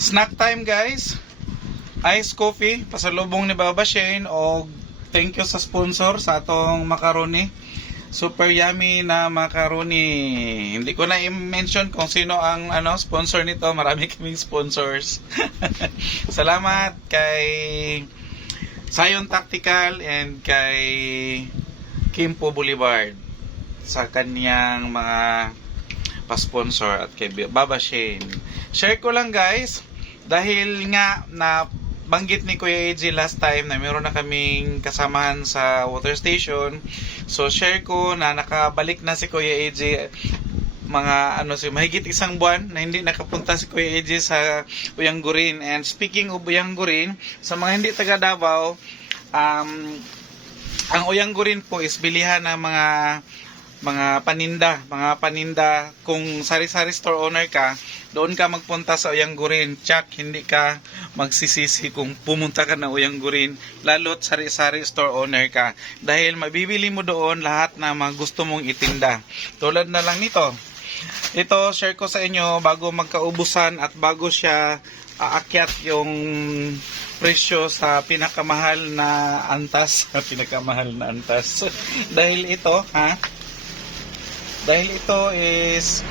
Snack time guys. Ice coffee pasalubong ni Baba Shane o thank you sa sponsor sa atong macaroni. Super yummy na macaroni. Hindi ko na i-mention kung sino ang sponsor nito. Marami kaming sponsors. Salamat kay Sayon Tactical and kay Kimpo Boulevard sa kanyang mga pa-sponsor at kay Baba Shane. Share ko lang guys dahil nga na banggit ni Kuya AJ last time na meron na kaming kasamahan sa water station. So share ko na nakabalik na si Kuya AJ mga mahigit isang buwan na hindi nakapunta si Kuya AJ sa Uyanggurin. And speaking of Uyanggurin, sa mga hindi taga Davao, ang Uyanggurin po is bilihan ng mga paninda. Kung sari-sari store owner ka, doon ka magpunta sa Uyanggurin. Tsak, hindi ka magsisisi kung pumunta ka na Uyanggurin, lalo't sari-sari store owner ka. Dahil mabibili mo doon lahat na mga gusto mong itinda. Tulad na lang nito. Ito, share ko sa inyo bago magkaubusan at bago siya aakyat yung presyo sa pinakamahal na antas. Dahil ito is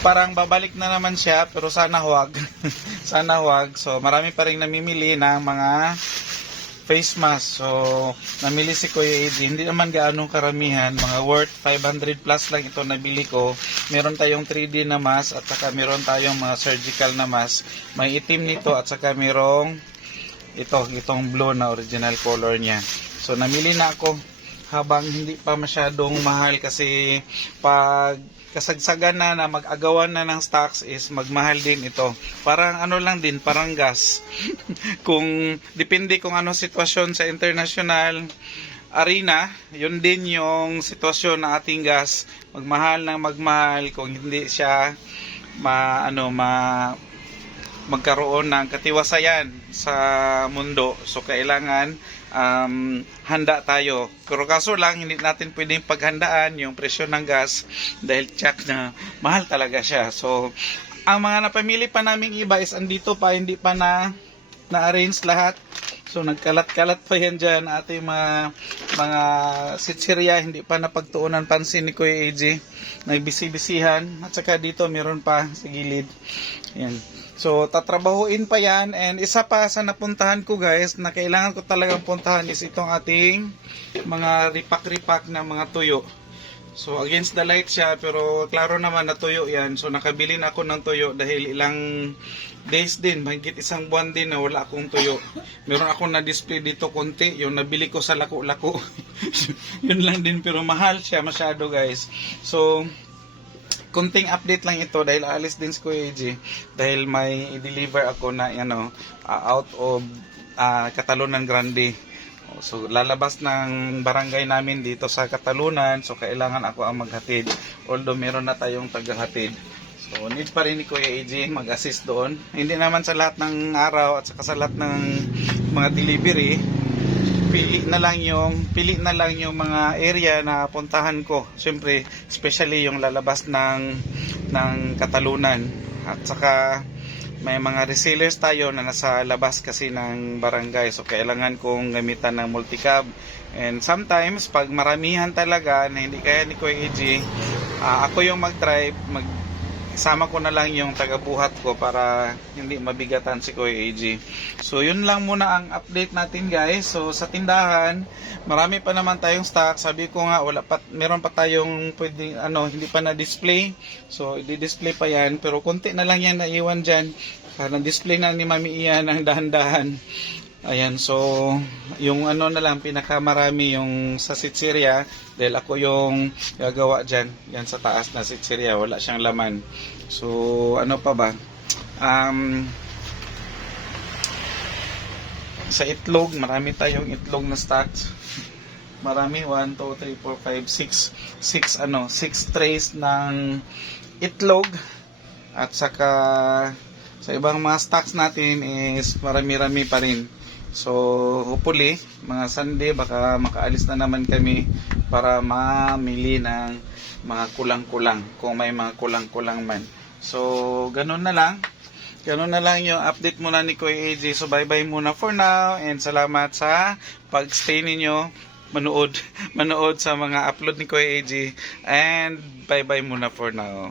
parang babalik na naman siya, pero sana huwag. Sana huwag. So marami pa rin namimili ng mga face mask. So namili si Kuya AJ, hindi naman gaano karamihan, mga worth 500 plus lang ito nabili ko. Meron tayong 3D na mask at saka meron tayong mga surgical na mask. May itim nito at saka merong itong blue na original color niya. So namili na ako habang hindi pa masyadong mahal, kasi pag kasagsagan na mag-agawan na ng stocks is magmahal din ito. Parang parang gas. Kung depende kung ano sitwasyon sa international arena, yun din yung sitwasyon ng ating gas. Magmahal kung hindi siya magkaroon ng katiwasayan sa mundo. So kailangan handa tayo. Pero kaso lang, hindi natin pwedeng paghandaan yung presyo ng gas dahil tsak na mahal talaga siya. So ang mga napamili pa naming iba is andito pa, hindi pa na-arrange lahat. So nagkalat-kalat pa yan dyan ating mga sitsirya, hindi pa napagtuunan pansin ni Kuya AJ. Nagbisi-bisihan. At saka dito meron pa sa gilid. Yan. So tatrabahuin pa yan. And isa pa sa napuntahan ko guys, na kailangan ko talagang puntahan is itong ating mga ripak-ripak na mga tuyo. So against the light siya, pero klaro naman na tuyo yan. So nakabili na ako ng tuyo dahil ilang days din, mahigit isang buwan din na wala akong tuyo. Meron akong na-display dito konti, yung nabili ko sa lako-lako. Yun lang din, pero mahal siya masyado guys. So kunting update lang ito dahil alis din si Kuya AJ dahil may i-deliver ako na out of Catalunan Grande. So lalabas ng barangay namin dito sa Catalunan, so kailangan ako ang maghatid, although meron na tayong tagahatid. So need pa rin ni Kuya AJ mag-assist doon, hindi naman sa lahat ng araw at saka sa lahat ng mga delivery. Pili na lang yung mga area na puntahan ko. Siyempre, especially yung lalabas ng Catalunan. At saka may mga resellers tayo na nasa labas kasi ng barangay. So kailangan kong gamitan ng multicab. And sometimes pag maramihan talaga na hindi kaya ni Kuya AJ, ako yung mag-drive, sama ko na lang yung tagabuhat ko para hindi mabigatan si Kuya AJ. So yun lang muna ang update natin guys. So sa tindahan, marami pa naman tayong stock. Sabi ko nga meron pa tayong pwedeng hindi pa na-display. So i-display pa yan, pero konti na lang yan naiwan diyan. Na-display na ni Mami Ian ng dahan-dahan. Ayan, so yung na lang pinakamarami yung sa sitsirya dahil ako yung gagawa dyan. Yan sa taas na sitsirya, wala siyang laman. So ano pa ba? Sa itlog, marami tayong itlog na stocks. Marami, 1, 2, 3, 4, 5, 6 trays ng itlog. At saka sa ibang mga stocks natin is marami-rami pa rin. So hopefully mga Sunday baka makaalis na naman kami para mamili ng mga kulang-kulang, kung may mga kulang-kulang man. So ganun na lang. Ganun na lang yung update muna ni Kuya AJ. So bye-bye muna for now and salamat sa pag-stay ninyo manood manood sa mga upload ni Kuya AJ and bye-bye muna for now.